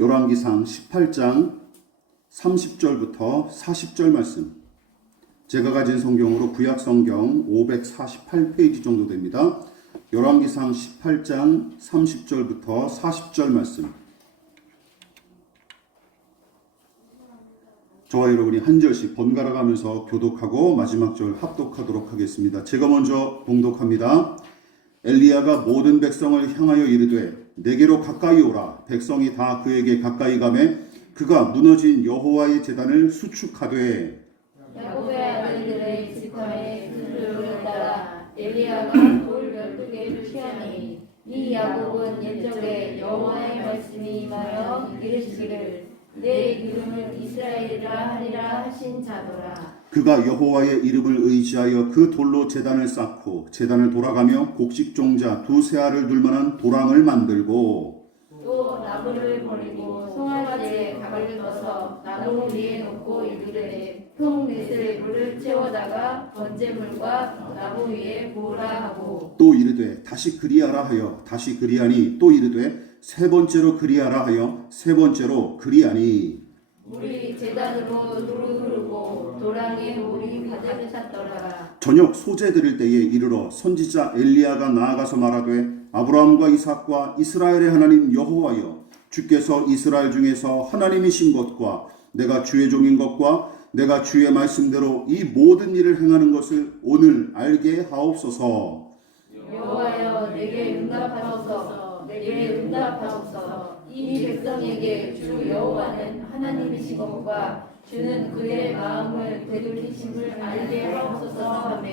열왕기상 18장 30절부터 40절 말씀. 제가 가진 성경으로 구약성경 548페이지 정도 됩니다. 열왕기상 18장 30절부터 40절 말씀. 저와 여러분이 한 절씩 번갈아 가면서 교독하고 마지막 절 합독하도록 하겠습니다. 제가 먼저 봉독합니다. 엘리야가 모든 백성을 향하여 이르되 내게로 가까이 오라. 백성이 다 그에게 가까이 가매 그가 무너진 여호와의 제단을 수축하되 야곱의 아들들의 지파의 그들을 따라 엘리야가 돌 12개를 취하니 이 야곱은 옛적에 여호와의 말씀이 임하여 이르시기를 내 이름을 이스라엘이라 하리라 하신 자더라. 그가 여호와의 이름을 의지하여 그 돌로 제단을 쌓고 제단을 돌아가며 곡식종자 두세 알을 둘 만한 도랑을 만들고 또 나무를 버리고 송아지에 각을 떠서 나무 위에 놓고 이르되 통 넷을 물을 채워다가 번제물과 나무 위에 부으라 하고 또 이르되 다시 그리하라 하여 다시 그리하니 또 이르되 세 번째로 그리하라 하여 세 번째로 그리하니 물이 제단으로 두루 흐르고 도랑에 물이 가득 찼더라. 저녁 소재 드릴 때에 이르러 선지자 엘리야가 나아가서 말하되 아브라함과 이삭과 이스라엘의 하나님 여호와여 주께서 이스라엘 중에서 하나님이신 것과 내가 주의 종인 것과 내가 주의 말씀대로 이 모든 일을 행하는 것을 오늘 알게 하옵소서. 여호와여 내게 응답하옵소서. 내게 응답하옵소서. 이 백성에게 주 여호와는 하나님이신 것과 주는 그의 마음을 되돌리심을 알게 하옵소서 하며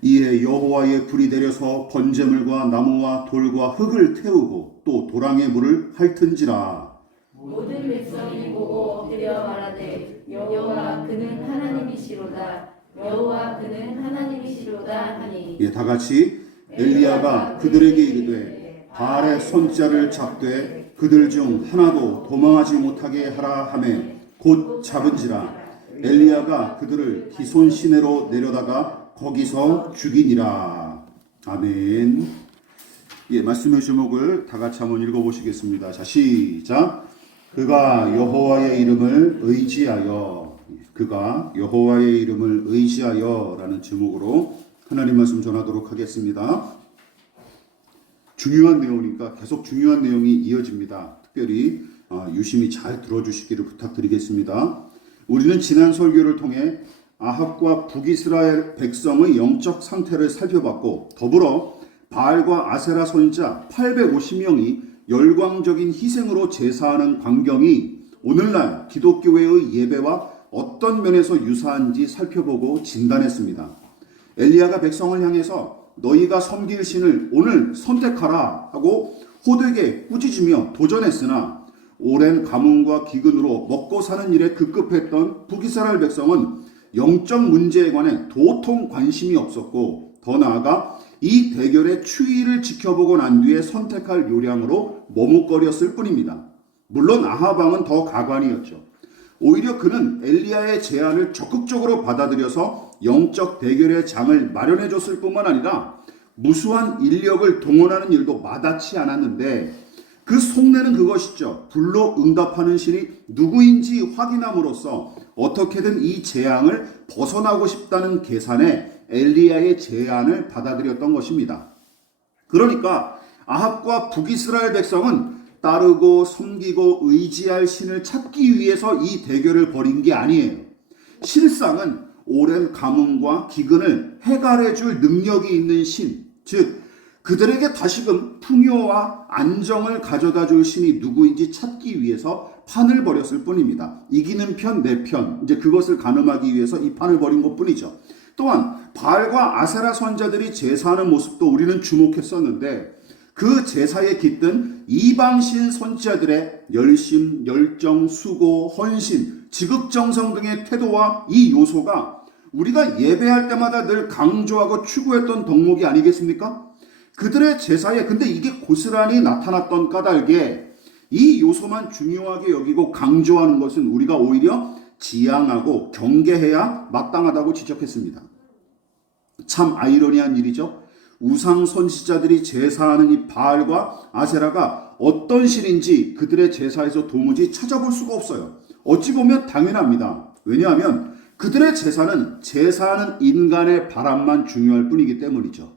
이에 여호와의 불이 내려서 번제물과 나무와 돌과 흙을 태우고 또 도랑의 물을 핥은지라. 모든 백성이 보고 엎드려 말하되 여호와 그는 하나님이시로다. 여호와 그는 하나님이시로다 하니 다 같이 엘리야가 그들에게 이르되 바알의 선지자를 잡되 그들 중 하나도 도망하지 못하게 하라 하매 곧 잡은지라. 엘리야가 그들을 기손 시내로 내려다가 거기서 죽이니라. 아멘. 말씀의 제목을 다 같이 한번 읽어보시겠습니다. 자, 시작. 그가 여호와의 이름을 의지하여, 그가 여호와의 이름을 의지하여라는 제목으로 하나님 말씀 전하도록 하겠습니다. 중요한 내용이니까 계속 중요한 내용이 이어집니다. 특별히 유심히 잘 들어주시기를 부탁드리겠습니다. 우리는 지난 설교를 통해 아합과 북이스라엘 백성의 영적 상태를 살펴봤고 더불어 바알과 아세라 선지자 850명이 열광적인 희생으로 제사하는 광경이 오늘날 기독교회의 예배와 어떤 면에서 유사한지 살펴보고 진단했습니다. 엘리야가 백성을 향해서 너희가 섬길 신을 오늘 선택하라 하고 호되게 꾸짖으며 도전했으나 오랜 가뭄과 기근으로 먹고 사는 일에 급급했던 북이스라엘 백성은 영적 문제에 관해 도통 관심이 없었고 더 나아가 이 대결의 추이를 지켜보고 난 뒤에 선택할 요량으로 머뭇거렸을 뿐입니다. 물론 아합 왕은 더 가관이었죠. 오히려 그는 엘리야의 제안을 적극적으로 받아들여서 영적 대결의 장을 마련해 줬을 뿐만 아니라 무수한 인력을 동원하는 일도 마다치 않았는데 그 속내는 그것이죠. 불로 응답하는 신이 누구인지 확인함으로써 어떻게든 이 재앙을 벗어나고 싶다는 계산에 엘리야의 제안을 받아들였던 것입니다. 그러니까 아합과 북이스라엘 백성은 따르고 섬기고 의지할 신을 찾기 위해서 이 대결을 벌인 게 아니에요. 실상은 오랜 가뭄과 기근을 해결해 줄 능력이 있는 신, 즉 그들에게 다시금 풍요와 안정을 가져다 줄 신이 누구인지 찾기 위해서 판을 벌였을 뿐입니다. 이기는 편, 내 편, 이제 그것을 가늠하기 위해서 이 판을 벌인 것뿐이죠. 또한 바알과 아세라 선자들이 제사하는 모습도 우리는 주목했었는데 그 제사에 깃든 이방신 선지자들의 열심, 열정, 수고, 헌신, 지극정성 등의 태도와 이 요소가 우리가 예배할 때마다 늘 강조하고 추구했던 덕목이 아니겠습니까? 그들의 제사에 근데 이게 고스란히 나타났던 까닭에 이 요소만 중요하게 여기고 강조하는 것은 우리가 오히려 지양하고 경계해야 마땅하다고 지적했습니다. 참 아이러니한 일이죠. 우상 선지자들이 제사하는 이 바알과 아세라가 엘리야가 어떤 신인지 그들의 제사에서 도무지 찾아볼 수가 없어요. 어찌 보면 당연합니다. 왜냐하면 그들의 제사는 제사하는 인간의 바람만 중요할 뿐이기 때문이죠.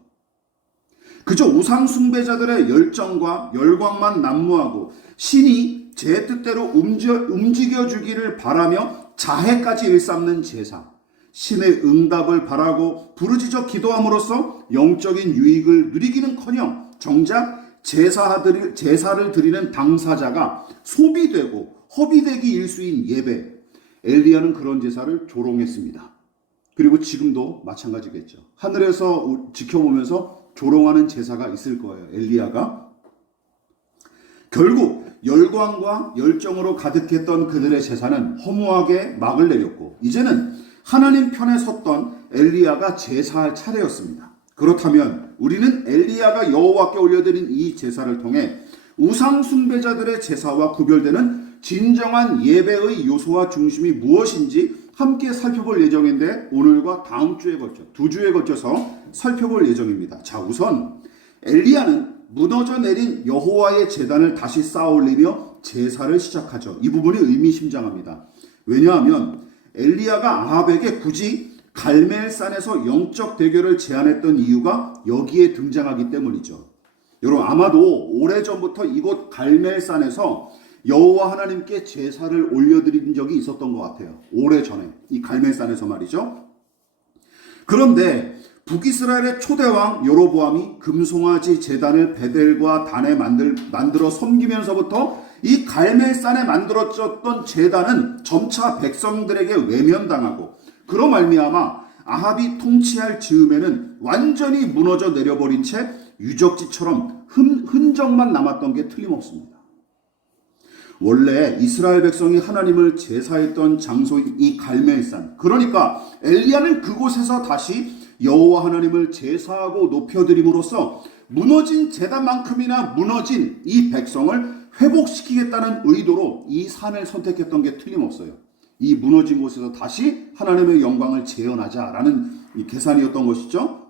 그저 우상 숭배자들의 열정과 열광만 난무하고 신이 제 뜻대로 움직여주기를 바라며 자해까지 일삼는 제사, 신의 응답을 바라고 부르짖어 기도함으로써 영적인 유익을 누리기는커녕 정작 제사를 드리는 당사자가 소비되고 허비되기 일수인 예배, 엘리야는 그런 제사를 조롱했습니다. 그리고 지금도 마찬가지겠죠. 하늘에서 지켜보면서 조롱하는 제사가 있을 거예요. 엘리야가. 결국 열광과 열정으로 가득했던 그들의 제사는 허무하게 막을 내렸고 이제는 하나님 편에 섰던 엘리야가 제사할 차례였습니다. 그렇다면 우리는 엘리야가 여호와께 올려드린 이 제사를 통해 우상 숭배자들의 제사와 구별되는 진정한 예배의 요소와 중심이 무엇인지 함께 살펴볼 예정인데 오늘과 다음 주에 걸쳐 두 주에 걸쳐서 살펴볼 예정입니다. 자, 우선 엘리야는 무너져 내린 여호와의 제단을 다시 쌓아올리며 제사를 시작하죠. 이 부분이 의미심장합니다. 왜냐하면 엘리야가 아합에게 굳이 갈멜산에서 영적 대결을 제안했던 이유가 여기에 등장하기 때문이죠. 여러분, 아마도 오래전부터 이곳 갈멜산에서 여호와 하나님께 제사를 올려드린 적이 있었던 것 같아요. 오래전에 이 갈멜산에서 말이죠. 그런데 북이스라엘의 초대왕 여로보암이 금송아지 제단을 베델과 단에 만들어 섬기면서부터 이 갈멜산에 만들어졌던 제단은 점차 백성들에게 외면당하고 그로 말미암아 아합이 통치할 즈음에는 완전히 무너져 내려버린 채 유적지처럼 흔적만 남았던 게 틀림없습니다. 원래 이스라엘 백성이 하나님을 제사했던 장소인 이 갈멜산, 그러니까 엘리야는 그곳에서 다시 여호와 하나님을 제사하고 높여드림으로써 무너진 제단만큼이나 무너진 이 백성을 회복시키겠다는 의도로 이 산을 선택했던 게 틀림없어요. 이 무너진 곳에서 다시 하나님의 영광을 재현하자라는 이 계산이었던 것이죠.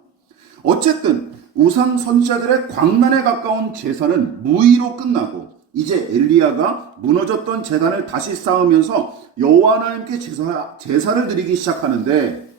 어쨌든 우상 선지자들의 광란에 가까운 제사는 무의로 끝나고 이제 엘리야가 무너졌던 제단을 다시 쌓으면서 여호와 하나님께 제사를 드리기 시작하는데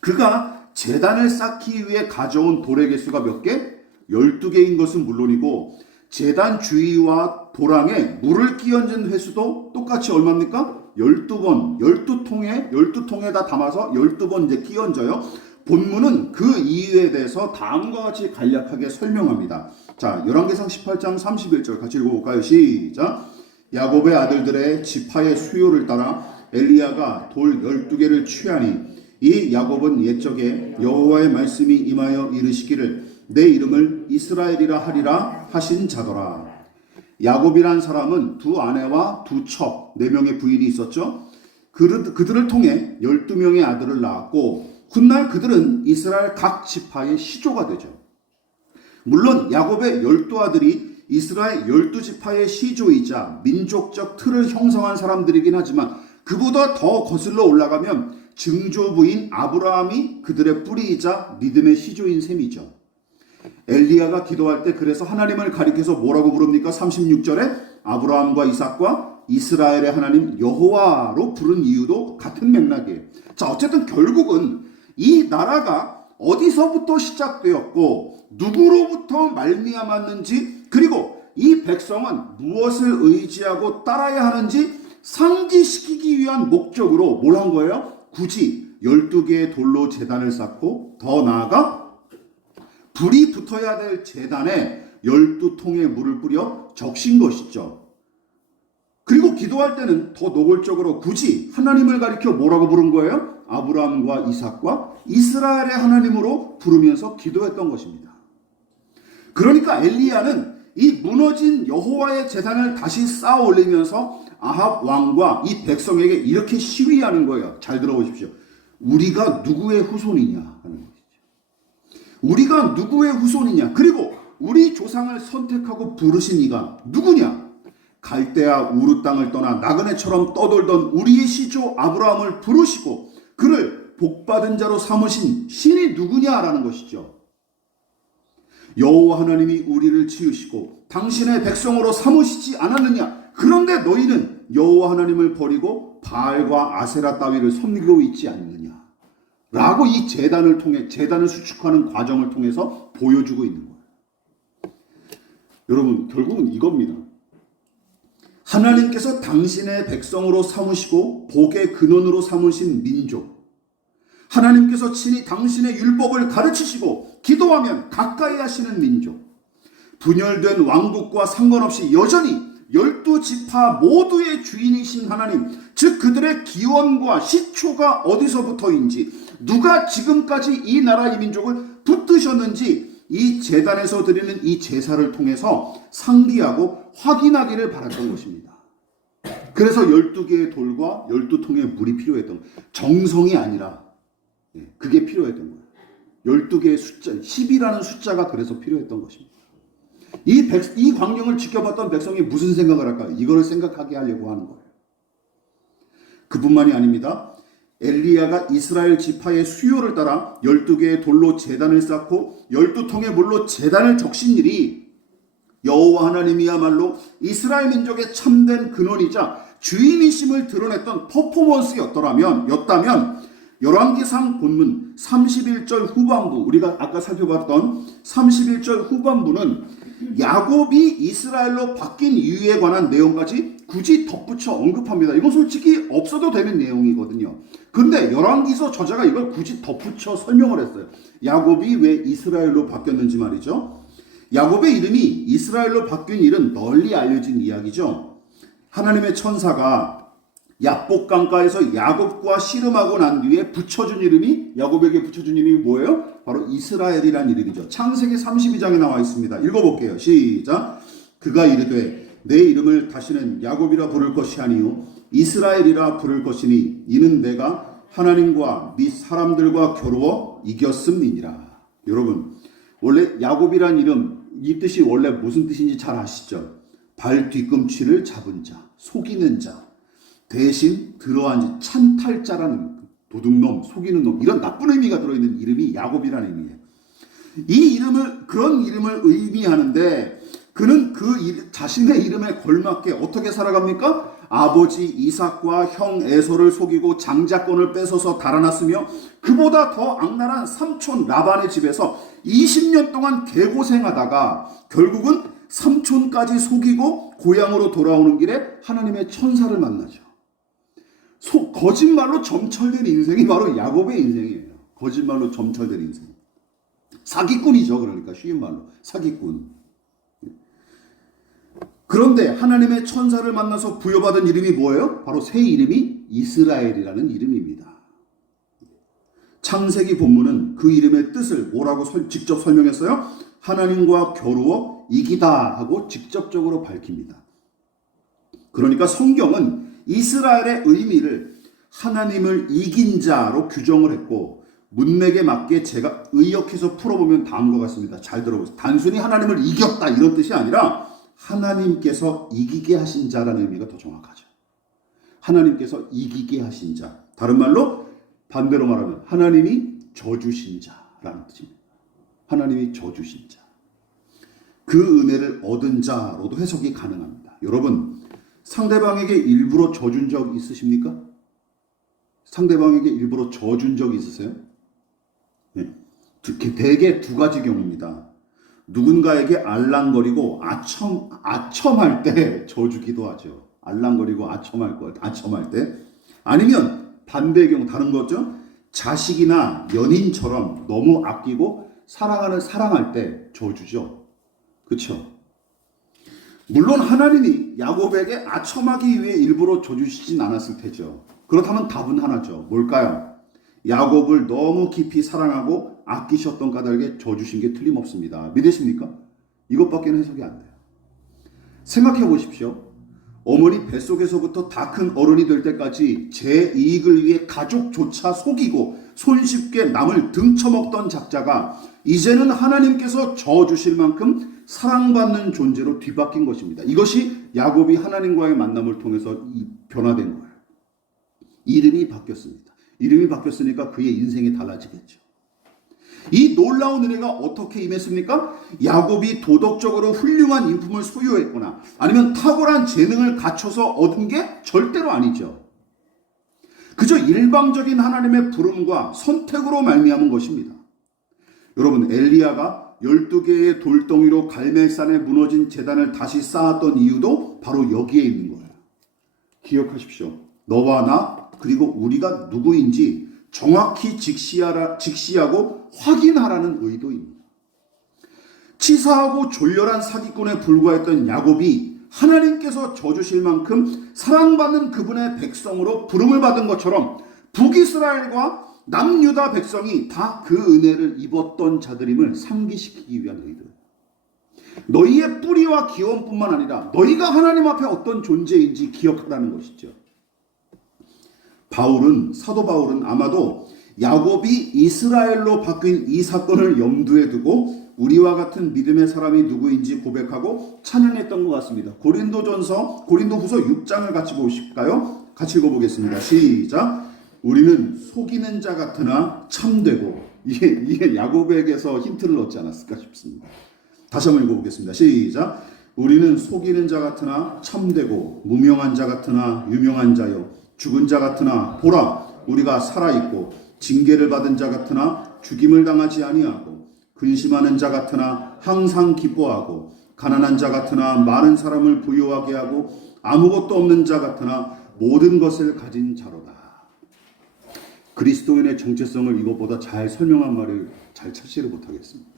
그가 제단을 쌓기 위해 가져온 돌의 개수가 몇 개? 12개인 것은 물론이고 제단 주위와 도랑에 물을 끼얹은 횟수도 똑같이 얼마입니까? 12번, 12통에다 담아서 12번 이제 끼얹어요. 본문은 그 이유에 대해서 다음과 같이 간략하게 설명합니다. 자, 열왕기상 18장 31절 같이 읽어볼까요? 시작! 야곱의 아들들의 지파의 수요를 따라 엘리야가 돌 12개를 취하니 이 야곱은 옛적에 여호와의 말씀이 임하여 이르시기를 내 이름을 이스라엘이라 하리라 하신 자더라. 야곱이란 사람은 두 아내와 두 첩, 4명의 부인이 있었죠. 그들을 통해 12명의 아들을 낳았고 훗날 그들은 이스라엘 각 지파의 시조가 되죠. 물론 야곱의 12아들이 이스라엘 12지파의 시조이자 민족적 틀을 형성한 사람들이긴 하지만 그보다 더 거슬러 올라가면 증조부인 아브라함이 그들의 뿌리이자 믿음의 시조인 셈이죠. 엘리야가 기도할 때 그래서 하나님을 가리켜서 뭐라고 부릅니까? 36절에 아브라함과 이삭과 이스라엘의 하나님 여호와로 부른 이유도 같은 맥락이에요. 자, 어쨌든 결국은 이 나라가 어디서부터 시작되었고 누구로부터 말미암았는지 그리고 이 백성은 무엇을 의지하고 따라야 하는지 상기시키기 위한 목적으로 뭘 한 거예요? 굳이 12개의 돌로 제단을 쌓고 더 나아가 불이 붙어야 될 제단에 12통의 물을 뿌려 적신 것이죠. 그리고 기도할 때는 더 노골적으로 굳이 하나님을 가리켜 뭐라고 부른 거예요? 아브라함과 이삭과 이스라엘의 하나님으로 부르면서 기도했던 것입니다. 그러니까 엘리야는 이 무너진 여호와의 제단을 다시 쌓아 올리면서 아합 왕과 이 백성에게 이렇게 시위하는 거예요. 잘 들어보십시오. 우리가 누구의 후손이냐 하는 것이죠. 우리가 누구의 후손이냐, 그리고 우리 조상을 선택하고 부르신 이가 누구냐? 갈대아 우르 땅을 떠나 나그네처럼 떠돌던 우리의 시조 아브라함을 부르시고 그를 복받은 자로 삼으신 신이 누구냐라는 것이죠. 여호와 하나님이 우리를 지으시고 당신의 백성으로 삼으시지 않았느냐? 그런데 너희는 여호와 하나님을 버리고 바알과 아세라 따위를 섬기고 있지 않느냐? 라고 이 제단을 통해, 제단을 수축하는 과정을 통해서 보여주고 있는 거예요. 여러분, 결국은 이겁니다. 하나님께서 당신의 백성으로 삼으시고 복의 근원으로 삼으신 민족, 하나님께서 친히 당신의 율법을 가르치시고 기도하면 가까이 하시는 민족, 분열된 왕국과 상관없이 여전히 12지파 모두의 주인이신 하나님, 즉 그들의 기원과 시초가 어디서부터인지, 누가 지금까지 이 나라 이 민족을 붙드셨는지 이 제단에서 드리는 이 제사를 통해서 상기하고 확인하기를 바랐던 것입니다. 그래서 12개의 돌과 12통의 물이 필요했던 거예요. 정성이 아니라 그게 필요했던 거예요. 12개의 숫자, 10이라는 숫자가 그래서 필요했던 것입니다. 이 광경을 지켜봤던 백성이 무슨 생각을 할까? 이거를 생각하게 하려고 하는 거예요. 그뿐만이 아닙니다. 엘리야가 이스라엘 지파의 수요를 따라 12개의 돌로 제단을 쌓고 12통의 물로 제단을 적신 일이 여호와 하나님이야말로 이스라엘 민족의 참된 근원이자 주인이심을 드러냈던 퍼포먼스였다면 열왕기상 본문 31절 후반부, 우리가 아까 살펴봤던 31절 후반부는 야곱이 이스라엘로 바뀐 이유에 관한 내용까지 굳이 덧붙여 언급합니다. 이건 솔직히 없어도 되는 내용이거든요. 근데 열왕기서 저자가 이걸 굳이 덧붙여 설명을 했어요. 야곱이 왜 이스라엘로 바뀌었는지 말이죠. 야곱의 이름이 이스라엘로 바뀐 일은 널리 알려진 이야기죠. 하나님의 천사가 야복강가에서 야곱과 씨름하고 난 뒤에 붙여준 이름이, 야곱에게 붙여준 이름이 뭐예요? 바로 이스라엘이란 이름이죠. 창세기 32장에 나와 있습니다. 읽어볼게요. 시작. 그가 이르되 내 이름을 다시는 야곱이라 부를 것이 아니요 이스라엘이라 부를 것이니 이는 내가 하나님과 및 사람들과 겨루어 이겼음이니라. 여러분, 원래 야곱이란 이름, 이 뜻이 원래 무슨 뜻인지 잘 아시죠? 발 뒤꿈치를 잡은 자, 속이는 자, 대신 들어앉은 찬탈자라는, 도둑놈, 속이는 놈, 이런 나쁜 의미가 들어있는 이름이 야곱이라는 의미예요. 이 이름을, 그런 이름을 의미하는데 그는 자신의 이름에 걸맞게 어떻게 살아갑니까? 아버지 이삭과 형 에서를 속이고 장자권을 뺏어서 달아났으며 그보다 더 악랄한 삼촌 라반의 집에서 20년 동안 개고생하다가 결국은 삼촌까지 속이고 고향으로 돌아오는 길에 하나님의 천사를 만나죠. 거짓말로 점철된 인생이 바로 야곱의 인생이에요. 거짓말로 점철된 인생. 사기꾼이죠. 그러니까 쉬운 말로 사기꾼. 그런데 하나님의 천사를 만나서 부여받은 이름이 뭐예요? 바로 새 이름이 이스라엘이라는 이름입니다. 창세기 본문은 그 이름의 뜻을 뭐라고 직접 설명했어요? 하나님과 겨루어 이기다 하고 직접적으로 밝힙니다. 그러니까 성경은 이스라엘의 의미를 하나님을 이긴 자로 규정을 했고, 문맥에 맞게 제가 의역해서 풀어보면 다음과 같습니다. 잘 들어보세요. 단순히 하나님을 이겼다 이런 뜻이 아니라 하나님께서 이기게 하신 자라는 의미가 더 정확하죠. 하나님께서 이기게 하신 자. 다른 말로 반대로 말하면 하나님이 져주신 자라는 뜻입니다. 하나님이 져주신 자. 그 은혜를 얻은 자로도 해석이 가능합니다. 여러분, 상대방에게 일부러 져준 적 있으십니까? 상대방에게 일부러 져준 적 있으세요? 네. 대개 두 가지 경우입니다. 누군가에게 알랑거리고 아첨할 때 져주기도 하죠. 알랑거리고 아첨할 때. 아니면 반대의 경우, 다른 거죠. 자식이나 연인처럼 너무 아끼고 사랑할 때 져주죠. 그렇죠? 물론 하나님이 야곱에게 아첨하기 위해 일부러 져주시진 않았을 테죠. 그렇다면 답은 하나죠. 뭘까요? 야곱을 너무 깊이 사랑하고 아끼셨던 까닭에 져주신 게 틀림없습니다. 믿으십니까? 이것밖에는 해석이 안 돼요. 생각해 보십시오. 어머니 뱃속에서부터 다 큰 어른이 될 때까지 제 이익을 위해 가족조차 속이고 손쉽게 남을 등쳐먹던 작자가 이제는 하나님께서 져주실 만큼 사랑받는 존재로 뒤바뀐 것입니다. 이것이 야곱이 하나님과의 만남을 통해서 변화된 거예요. 이름이 바뀌었습니다. 이름이 바뀌었으니까 그의 인생이 달라지겠죠. 이 놀라운 은혜가 어떻게 임했습니까? 야곱이 도덕적으로 훌륭한 인품을 소유했거나 아니면 탁월한 재능을 갖춰서 얻은 게 절대로 아니죠. 그저 일방적인 하나님의 부름과 선택으로 말미암은 것입니다. 여러분, 엘리야가 12개의 돌덩이로 갈멜산에 무너진 제단을 다시 쌓았던 이유도 바로 여기에 있는 거예요. 기억하십시오. 너와 나 그리고 우리가 누구인지 정확히 직시하고 확인하라는 의도입니다. 치사하고 졸렬한 사기꾼에 불과했던 야곱이 하나님께서 져주실 만큼 사랑받는 그분의 백성으로 부름을 받은 것처럼 북이스라엘과 남유다 백성이 다 그 은혜를 입었던 자들임을 상기시키기 위한 의도예요. 너희의 뿌리와 기원뿐만 아니라 너희가 하나님 앞에 어떤 존재인지 기억하라는 것이죠. 사도 바울은 아마도 야곱이 이스라엘로 바뀐 이 사건을 염두에 두고 우리와 같은 믿음의 사람이 누구인지 고백하고 찬양했던 것 같습니다. 고린도후서 6장을 같이 보실까요? 같이 읽어보겠습니다. 시작. 우리는 속이는 자 같으나 참되고, 이게 야곱에게서 힌트를 얻지 않았을까 싶습니다. 다시 한번 읽어보겠습니다. 시작. 우리는 속이는 자 같으나 참되고 무명한 자 같으나 유명한 자요 죽은 자 같으나 보라 우리가 살아있고 징계를 받은 자 같으나 죽임을 당하지 아니하고 근심하는 자 같으나 항상 기뻐하고 가난한 자 같으나 많은 사람을 부유하게 하고 아무것도 없는 자 같으나 모든 것을 가진 자로다. 그리스도인의 정체성을 이것보다 잘 설명한 말을 잘 찾지를 못하겠습니다.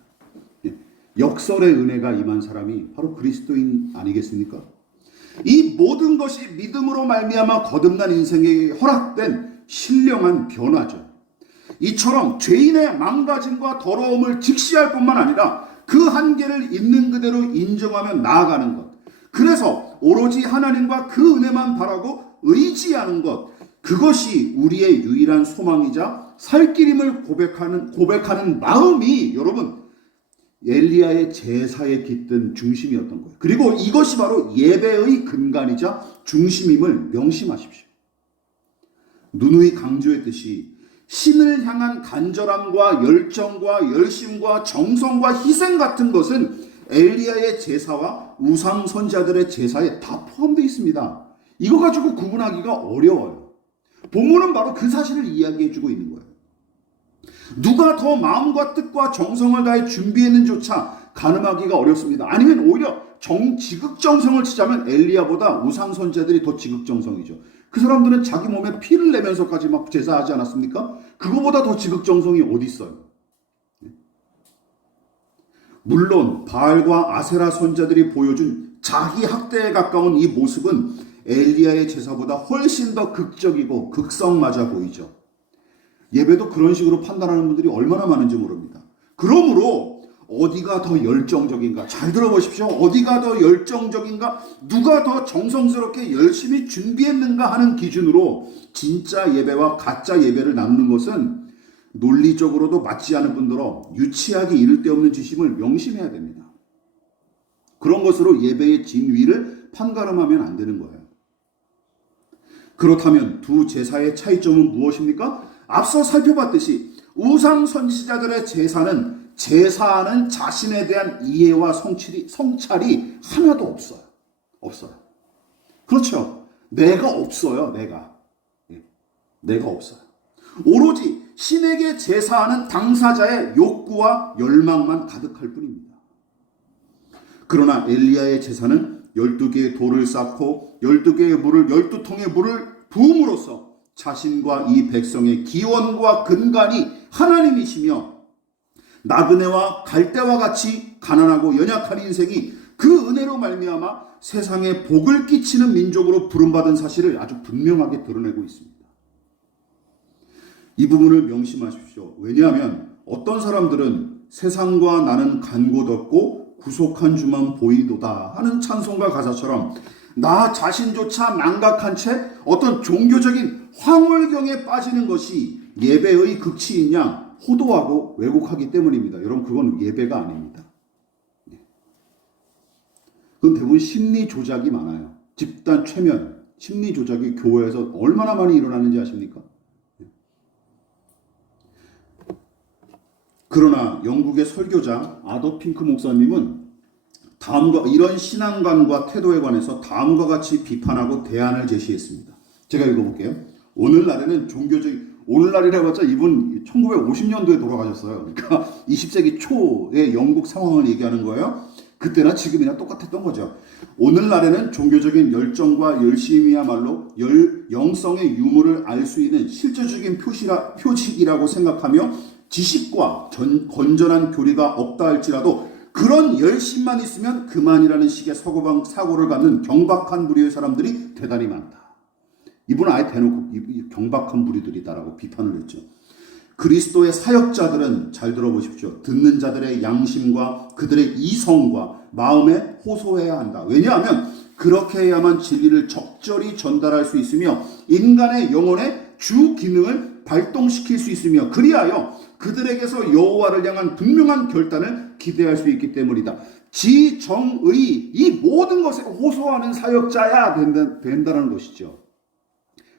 역설의 은혜가 임한 사람이 바로 그리스도인 아니겠습니까? 이 모든 것이 믿음으로 말미암아 거듭난 인생에게 허락된 신령한 변화죠. 이처럼 죄인의 망가짐과 더러움을 직시할 뿐만 아니라 그 한계를 있는 그대로 인정하며 나아가는 것. 그래서 오로지 하나님과 그 은혜만 바라고 의지하는 것. 그것이 우리의 유일한 소망이자 살 길임을 고백하는 마음이 여러분 엘리야의 제사에 깃든 중심이었던 거예요. 그리고 이것이 바로 예배의 근간이자 중심임을 명심하십시오. 누누이 강조했듯이 신을 향한 간절함과 열정과 열심과 정성과 희생 같은 것은 엘리야의 제사와 우상 선지자들의 제사에 다 포함되어 있습니다. 이거 가지고 구분하기가 어려워요. 본문은 바로 그 사실을 이야기해주고 있는 거예요. 누가 더 마음과 뜻과 정성을 다해 준비했는지조차 가늠하기가 어렵습니다. 아니면 오히려 지극정성을 치자면 엘리야보다 우상 선지자들이 더 지극정성이죠. 그 사람들은 자기 몸에 피를 내면서까지 막 제사하지 않았습니까? 그거보다 더 지극정성이 어디 있어요? 물론 바알과 아세라 선지자들이 보여준 자기 학대에 가까운 이 모습은 엘리야의 제사보다 훨씬 더 극적이고 극성맞아 보이죠. 예배도 그런 식으로 판단하는 분들이 얼마나 많은지 모릅니다. 그러므로 어디가 더 열정적인가? 잘 들어보십시오. 어디가 더 열정적인가? 누가 더 정성스럽게 열심히 준비했는가 하는 기준으로 진짜 예배와 가짜 예배를 나누는 것은 논리적으로도 맞지 않은 분들어 유치하기 이를 데 없는 지심을 명심해야 됩니다. 그런 것으로 예배의 진위를 판가름하면 안 되는 거예요. 그렇다면 두 제사의 차이점은 무엇입니까? 앞서 살펴봤듯이 우상 선지자들의 제사하는 자신에 대한 이해와 성찰이 하나도 없어요. 그렇죠. 내가 없어요. 내가 없어요. 오로지 신에게 제사하는 당사자의 욕구와 열망만 가득할 뿐입니다. 그러나 엘리야의 제사는 12개의 돌을 쌓고 12통의 물을 부음으로써 자신과 이 백성의 기원과 근간이 하나님이시며 나그네와 갈대와 같이 가난하고 연약한 인생이 그 은혜로 말미암아 세상에 복을 끼치는 민족으로 부름받은 사실을 아주 분명하게 드러내고 있습니다. 이 부분을 명심하십시오. 왜냐하면 어떤 사람들은 세상과 나는 간 곳 없고 구속한 주만 보이도다 하는 찬송가 가사처럼 나 자신조차 망각한 채 어떤 종교적인 황홀경에 빠지는 것이 예배의 극치인 양 호도하고 왜곡하기 때문입니다. 여러분, 그건 예배가 아닙니다. 그건 대부분 심리 조작이 많아요. 집단 최면, 심리 조작이 교회에서 얼마나 많이 일어나는지 아십니까? 그러나 영국의 설교자 아더 핑크 목사님은 이런 신앙관과 태도에 관해서 다음과 같이 비판하고 대안을 제시했습니다. 제가 읽어볼게요. 오늘날이라 봤자 이분 1950년도에 돌아가셨어요. 그러니까 20세기 초의 영국 상황을 얘기하는 거예요. 그때나 지금이나 똑같았던 거죠. 오늘날에는 종교적인 열정과 열심이야말로 영성의 유무를 알 수 있는 실제적인 표식이라고 생각하며 지식과 건전한 교리가 없다 할지라도 그런 열심만 있으면 그만이라는 식의 사고를 갖는 경박한 무리의 사람들이 대단히 많다. 이분은 아예 대놓고 경박한 무리들이다라고 비판을 했죠. 그리스도의 사역자들은 잘 들어보십시오. 듣는 자들의 양심과 그들의 이성과 마음에 호소해야 한다. 왜냐하면 그렇게 해야만 진리를 적절히 전달할 수 있으며 인간의 영혼의 주 기능을 발동시킬 수 있으며 그리하여 그들에게서 여호와를 향한 분명한 결단을 기대할 수 있기 때문이다. 지정의 이 모든 것에 호소하는 사역자야 된다는 것이죠.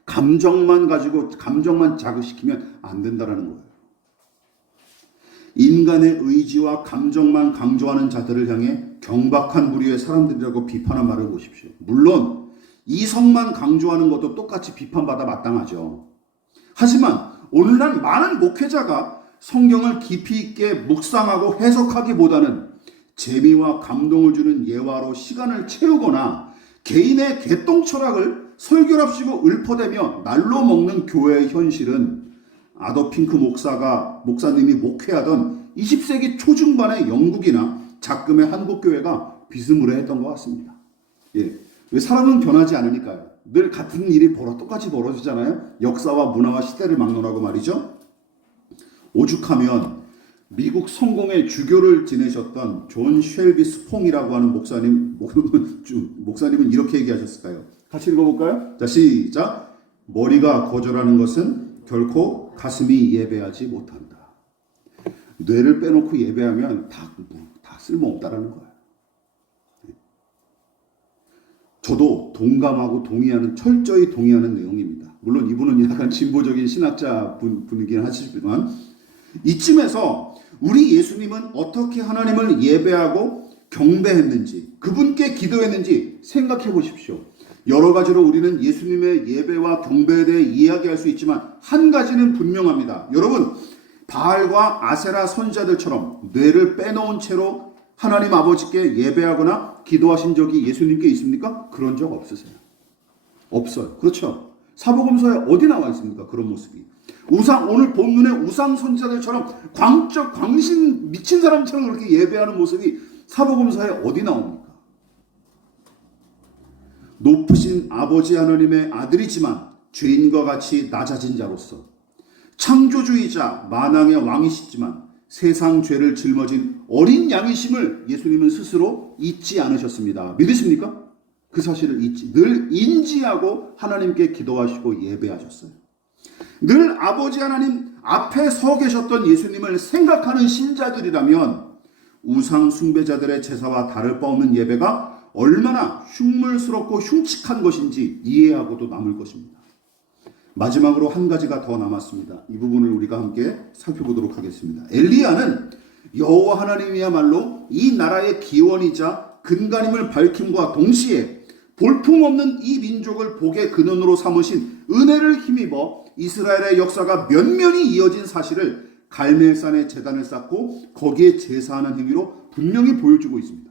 감정만 자극시키면 안 된다는 거예요. 인간의 의지와 감정만 강조하는 자들을 향해 경박한 무리의 사람들이라고 비판한 말을 보십시오. 물론 이성만 강조하는 것도 똑같이 비판받아 마땅하죠. 하지만 오늘날 많은 목회자가 성경을 깊이 있게 묵상하고 해석하기보다는 재미와 감동을 주는 예화로 시간을 채우거나 개인의 개똥 철학을 설교랍시고 읊어대며 날로 먹는 교회의 현실은 아더 핑크 목사님이 목회하던 20세기 초중반의 영국이나 작금의 한국 교회가 비스무리했던 것 같습니다. 예. 왜 사람은 변하지 않으니까요. 늘 같은 일이 똑같이 벌어지잖아요. 역사와 문화와 시대를 막론하고 말이죠. 오죽하면 미국 성공의 주교를 지내셨던 존 쉘비 스퐁이라고 하는 목사님은 이렇게 얘기하셨을까요? 같이 읽어볼까요? 자, 시작. 머리가 거절하는 것은 결코 가슴이 예배하지 못한다. 뇌를 빼놓고 예배하면 다 쓸모없다라는 거예요. 저도 동감하고 철저히 동의하는 내용입니다. 물론 이분은 약간 진보적인 신학자 분이긴 하시지만 이쯤에서 우리 예수님은 어떻게 하나님을 예배하고 경배했는지 그분께 기도했는지 생각해 보십시오. 여러 가지로 우리는 예수님의 예배와 경배에 대해 이야기할 수 있지만 한 가지는 분명합니다. 여러분, 바알과 아세라 선지자들처럼 뇌를 빼놓은 채로 하나님 아버지께 예배하거나 기도하신 적이 예수님께 있습니까? 그런 적 없으세요. 없어요. 그렇죠? 사복음서에 어디 나와 있습니까? 그런 모습이. 오늘 본문의 우상 선지자들처럼 광신 미친 사람처럼 그렇게 예배하는 모습이 사복음서에 어디 나옵니까? 높으신 아버지 하나님의 아들이지만 죄인과 같이 낮아진 자로서 창조주이자 만왕의 왕이시지만 세상 죄를 짊어진 어린 양이심을 예수님은 스스로 잊지 않으셨습니다. 믿으십니까? 그 사실을 늘 인지하고 하나님께 기도하시고 예배하셨어요. 늘 아버지 하나님 앞에 서 계셨던 예수님을 생각하는 신자들이라면 우상 숭배자들의 제사와 다를 바 없는 예배가 얼마나 흉물스럽고 흉측한 것인지 이해하고도 남을 것입니다. 마지막으로 한 가지가 더 남았습니다. 이 부분을 우리가 함께 살펴보도록 하겠습니다. 엘리야는 여호와 하나님이야말로 이 나라의 기원이자 근간임을 밝힘과 동시에 볼품없는 이 민족을 복의 근원으로 삼으신 은혜를 힘입어 이스라엘의 역사가 면면이 이어진 사실을 갈멜산에 제단을 쌓고 거기에 제사하는 행위로 분명히 보여주고 있습니다.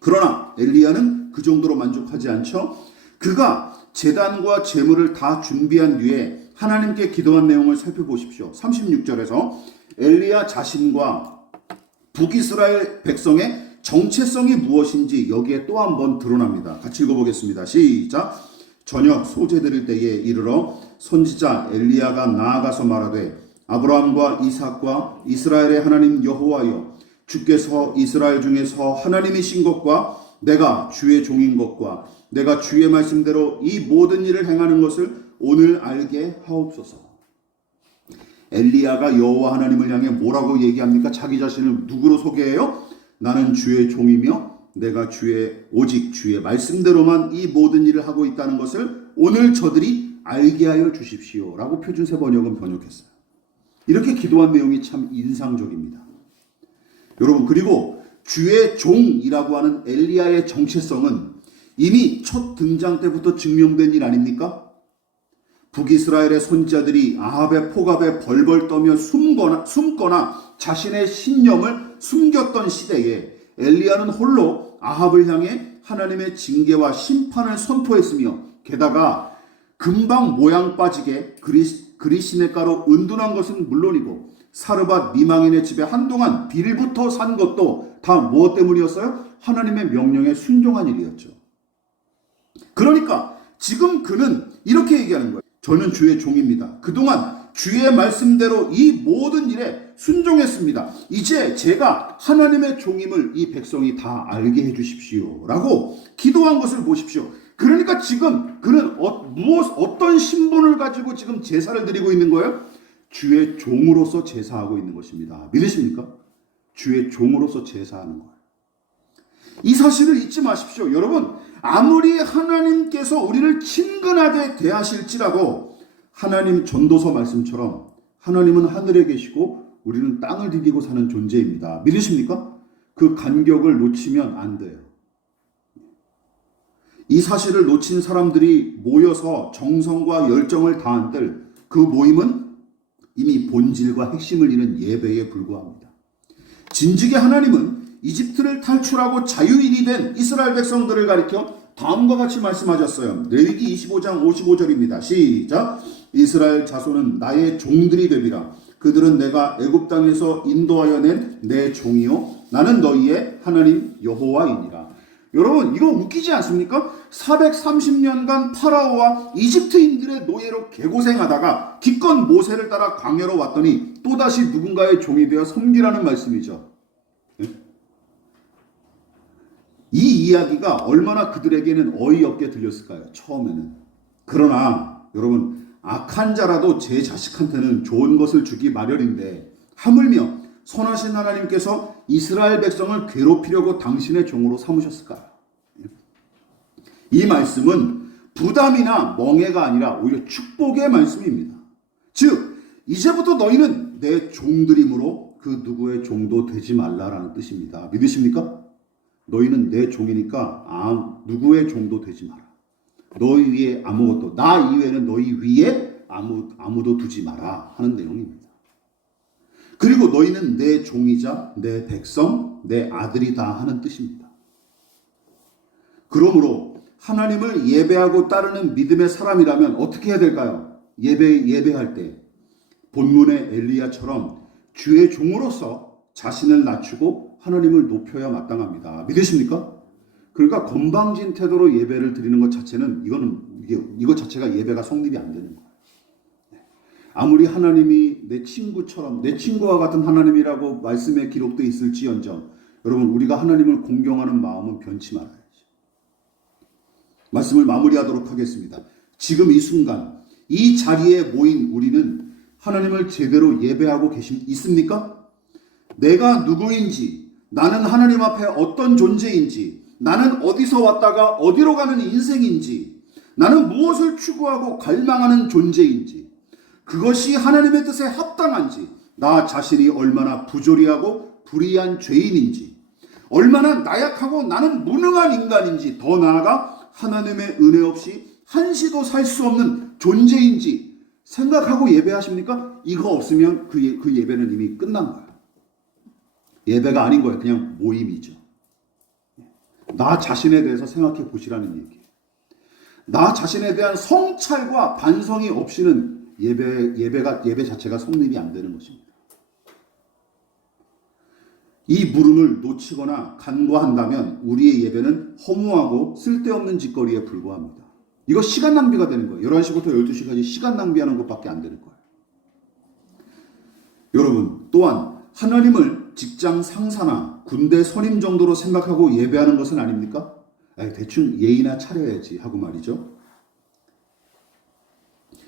그러나 엘리야는 그 정도로 만족하지 않죠. 그가 제단과 제물을 다 준비한 뒤에 하나님께 기도한 내용을 살펴보십시오. 36절에서 엘리야 자신과 북이스라엘 백성의 정체성이 무엇인지 여기에 또 한 번 드러납니다. 같이 읽어보겠습니다. 시작. 저녁 소재 드릴 때에 이르러 선지자 엘리야가 나아가서 말하되 아브라함과 이삭과 이스라엘의 하나님 여호와여 주께서 이스라엘 중에서 하나님이신 것과 내가 주의 종인 것과 내가 주의 말씀대로 이 모든 일을 행하는 것을 오늘 알게 하옵소서. 엘리야가 여호와 하나님을 향해 뭐라고 얘기합니까? 자기 자신을 누구로 소개해요? 나는 주의 종이며 내가 오직 주의 말씀대로만 이 모든 일을 하고 있다는 것을 오늘 저들이 알게 하여 주십시오 라고 표준세 번역은 번역했어요. 이렇게 기도한 내용이 참 인상적입니다. 여러분, 그리고 주의 종이라고 하는 엘리야의 정체성은 이미 첫 등장 때부터 증명된 일 아닙니까? 북이스라엘의 선지자들이 아합의 포갑에 벌벌 떠며 숨거나 자신의 신념을 숨겼던 시대에 엘리야는 홀로 아합을 향해 하나님의 징계와 심판을 선포했으며, 게다가 금방 모양 빠지게 그리시네가로 은둔한 것은 물론이고 사르밧 미망인의 집에 한동안 빌부터 산 것도 다 무엇 때문이었어요? 하나님의 명령에 순종한 일이었죠. 그러니까 지금 그는 이렇게 얘기하는 거예요. 저는 주의 종입니다. 그동안 주의 말씀대로 이 모든 일에 순종했습니다. 이제 제가 하나님의 종임을 이 백성이 다 알게 해주십시오 라고 기도한 것을 보십시오. 그러니까 지금 그는 어떤 신분을 가지고 지금 제사를 드리고 있는 거예요? 주의 종으로서 제사하고 있는 것입니다. 믿으십니까? 주의 종으로서 제사하는 거예요. 이 사실을 잊지 마십시오. 여러분, 아무리 하나님께서 우리를 친근하게 대하실지라도 하나님 전도서 말씀처럼 하나님은 하늘에 계시고 우리는 땅을 디디고 사는 존재입니다. 믿으십니까? 그 간격을 놓치면 안 돼요. 이 사실을 놓친 사람들이 모여서 정성과 열정을 다한들 그 모임은 이미 본질과 핵심을 잃은 예배에 불과합니다. 진즉에 하나님은 이집트를 탈출하고 자유인이 된 이스라엘 백성들을 가리켜 다음과 같이 말씀하셨어요. 레위기 25장 55절입니다. 시작. 이스라엘 자손은 나의 종들이 되리라. 그들은 내가 애굽 땅에서 인도하여 낸 내 종이요 나는 너희의 하나님 여호와이니라. 여러분, 이거 웃기지 않습니까? 430년간 파라오와 이집트인들의 노예로 개고생하다가 기껏 모세를 따라 광야로 왔더니 또다시 누군가의 종이 되어 섬기라는 말씀이죠. 이 이야기가 얼마나 그들에게는 어이없게 들렸을까요? 처음에는. 그러나 여러분, 악한 자라도 제 자식한테는 좋은 것을 주기 마련인데 하물며 선하신 하나님께서 이스라엘 백성을 괴롭히려고 당신의 종으로 삼으셨을까요? 이 말씀은 부담이나 멍해가 아니라 오히려 축복의 말씀입니다. 즉, 이제부터 너희는 내 종들이므로 그 누구의 종도 되지 말라라는 뜻입니다. 믿으십니까? 너희는 내 종이니까 누구의 종도 되지 마라. 너희 위에 아무것도, 나 이외에는 너희 위에 아무도 두지 마라 하는 내용입니다. 그리고 너희는 내 종이자 내 백성, 내 아들이다 하는 뜻입니다. 그러므로 하나님을 예배하고 따르는 믿음의 사람이라면 어떻게 해야 될까요? 예배할 때 본문의 엘리야처럼 주의 종으로서 자신을 낮추고 하나님을 높여야 마땅합니다. 믿으십니까? 그러니까 건방진 태도로 예배를 드리는 것 자체는 이것 자체가 예배가 성립이 안 되는 거예요. 아무리 하나님이 내 친구처럼 내 친구와 같은 하나님이라고 말씀에 기록되어 있을지언정 여러분, 우리가 하나님을 공경하는 마음은 변치 말아야지. 말씀을 마무리하도록 하겠습니다. 지금 이 순간 이 자리에 모인 우리는 하나님을 제대로 예배하고 있습니까? 내가 누구인지, 나는 하나님 앞에 어떤 존재인지, 나는 어디서 왔다가 어디로 가는 인생인지, 나는 무엇을 추구하고 갈망하는 존재인지, 그것이 하나님의 뜻에 합당한지, 나 자신이 얼마나 부조리하고 불의한 죄인인지, 얼마나 나약하고 나는 무능한 인간인지, 더 나아가 하나님의 은혜 없이 한시도 살 수 없는 존재인지 생각하고 예배하십니까? 이거 없으면 그 예배는 이미 끝난 거예요. 예배가 아닌 거예요. 그냥 모임이죠. 나 자신에 대해서 생각해 보시라는 얘기예요. 나 자신에 대한 성찰과 반성이 없이는 예배 자체가 성립이 안 되는 것입니다. 이 물음을 놓치거나 간과한다면 우리의 예배는 허무하고 쓸데없는 짓거리에 불과합니다. 이거 시간 낭비가 되는 거예요. 11시부터 12시까지 시간 낭비하는 것밖에 안 되는 거예요. 여러분, 또한 하나님을 직장 상사나 군대 선임 정도로 생각하고 예배하는 것은 아닙니까? 대충 예의나 차려야지 하고 말이죠.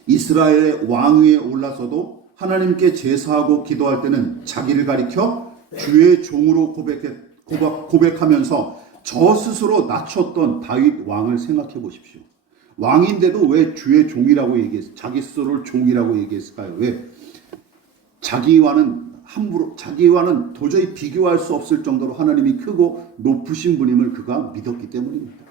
이스라엘의 왕위에 올라서도 하나님께 제사하고 기도할 때는 자기를 가리켜 주의 종으로 고백하면서 저 스스로 낮췄던 다윗 왕을 생각해 보십시오. 왕인데도 왜 주의 종이라고 얘기했어요? 자기 스스로를 종이라고 얘기했을까요? 왜? 자기와는 도저히 비교할 수 없을 정도로 하나님이 크고 높으신 분임을 그가 믿었기 때문입니다.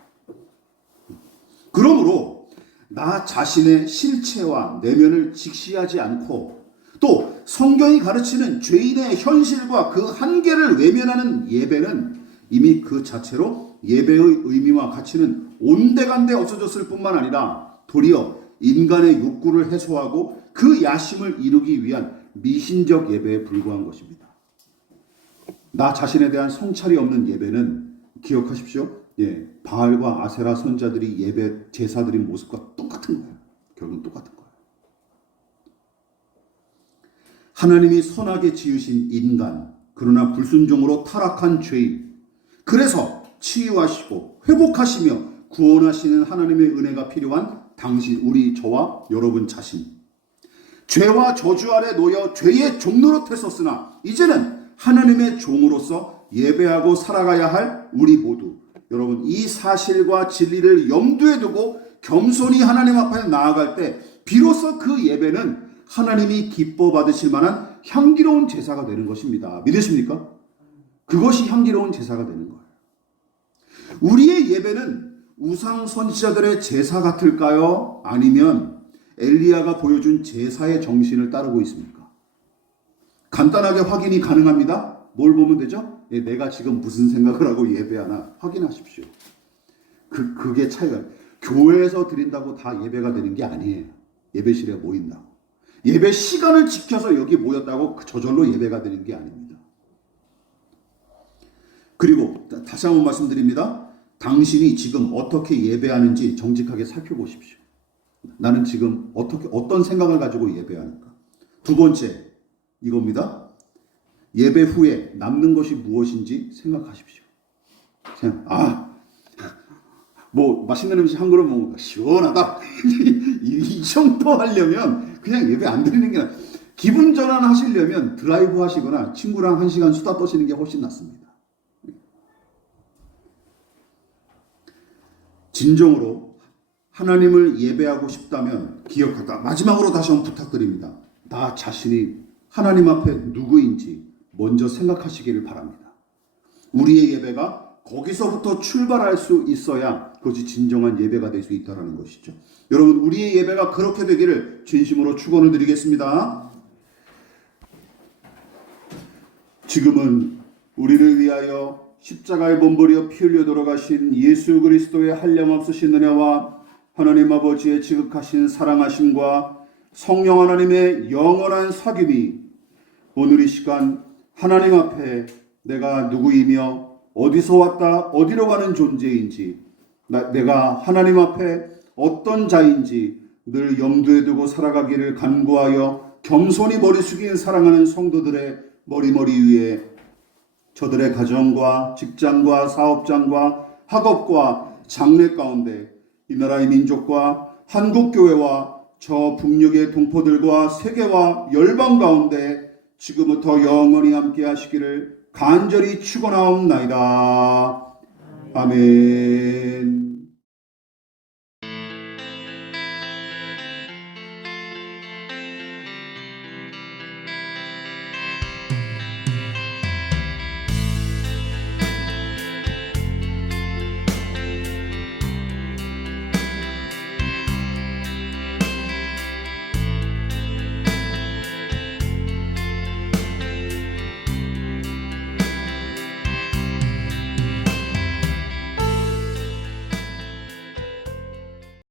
그러므로 나 자신의 실체와 내면을 직시하지 않고 또 성경이 가르치는 죄인의 현실과 그 한계를 외면하는 예배는 이미 그 자체로 예배의 의미와 가치는 온데간데 없어졌을 뿐만 아니라 도리어 인간의 욕구를 해소하고 그 야심을 이루기 위한 미신적 예배에 불과한 것입니다. 나 자신에 대한 성찰이 없는 예배는 기억하십시오. 바알과 아세라 선자들이 예배 제사 드린 모습과 똑같은 거예요. 결국은 똑같은 거예요. 하나님이 선하게 지으신 인간, 그러나 불순종으로 타락한 죄인, 그래서 치유하시고 회복하시며 구원하시는 하나님의 은혜가 필요한 당신, 저와 여러분 자신, 죄와 저주 아래 놓여 죄의 종노릇했었으나 이제는 하나님의 종으로서 예배하고 살아가야 할 우리 모두, 여러분 이 사실과 진리를 염두에 두고 겸손히 하나님 앞에 나아갈 때 비로소 그 예배는 하나님이 기뻐 받으실 만한 향기로운 제사가 되는 것입니다. 믿으십니까? 그것이 향기로운 제사가 되는 거예요. 우리의 예배는 우상 선지자들의 제사 같을까요? 아니면 엘리야가 보여준 제사의 정신을 따르고 있습니까? 간단하게 확인이 가능합니다. 뭘 보면 되죠? 내가 지금 무슨 생각을 하고 예배하나 확인하십시오. 그게 차이가. 교회에서 드린다고 다 예배가 되는 게 아니에요. 예배실에 모인다고. 예배 시간을 지켜서 여기 모였다고 저절로 예배가 되는 게 아닙니다. 그리고 다시 한번 말씀드립니다. 당신이 지금 어떻게 예배하는지 정직하게 살펴보십시오. 나는 지금 어떤 생각을 가지고 예배하는가. 두 번째, 이겁니다. 예배 후에 남는 것이 무엇인지 생각하십시오. 맛있는 음식 한 그릇 먹으니까 시원하다. 이 정도 하려면 그냥 예배 안 드리는 게 나아요. 기분 전환 하시려면 드라이브 하시거나 친구랑 1시간 수다 떠시는 게 훨씬 낫습니다. 진정으로 하나님을 예배하고 싶다면 기억하다. 마지막으로 다시 한번 부탁드립니다. 나 자신이 하나님 앞에 누구인지 먼저 생각하시기를 바랍니다. 우리의 예배가 거기서부터 출발할 수 있어야 그것이 진정한 예배가 될 수 있다는 것이죠. 여러분, 우리의 예배가 그렇게 되기를 진심으로 축원을 드리겠습니다. 지금은 우리를 위하여 십자가에 몸부려 피 흘려 돌아가신 예수 그리스도의 한량없으신 은혜와 하나님 아버지의 지극하신 사랑하심과 성령 하나님의 영원한 사귐이 오늘 이 시간 하나님 앞에 내가 누구이며 어디서 왔다 어디로 가는 존재인지, 내가 하나님 앞에 어떤 자인지 늘 염두에 두고 살아가기를 간구하여 겸손히 머리 숙인 사랑하는 성도들의 머리 위에 저들의 가정과 직장과 사업장과 학업과 장래 가운데 이 나라의 민족과 한국교회와 저 북녘의 동포들과 세계와 열방 가운데 지금부터 영원히 함께 하시기를 간절히 축원하옵나이다. 아멘.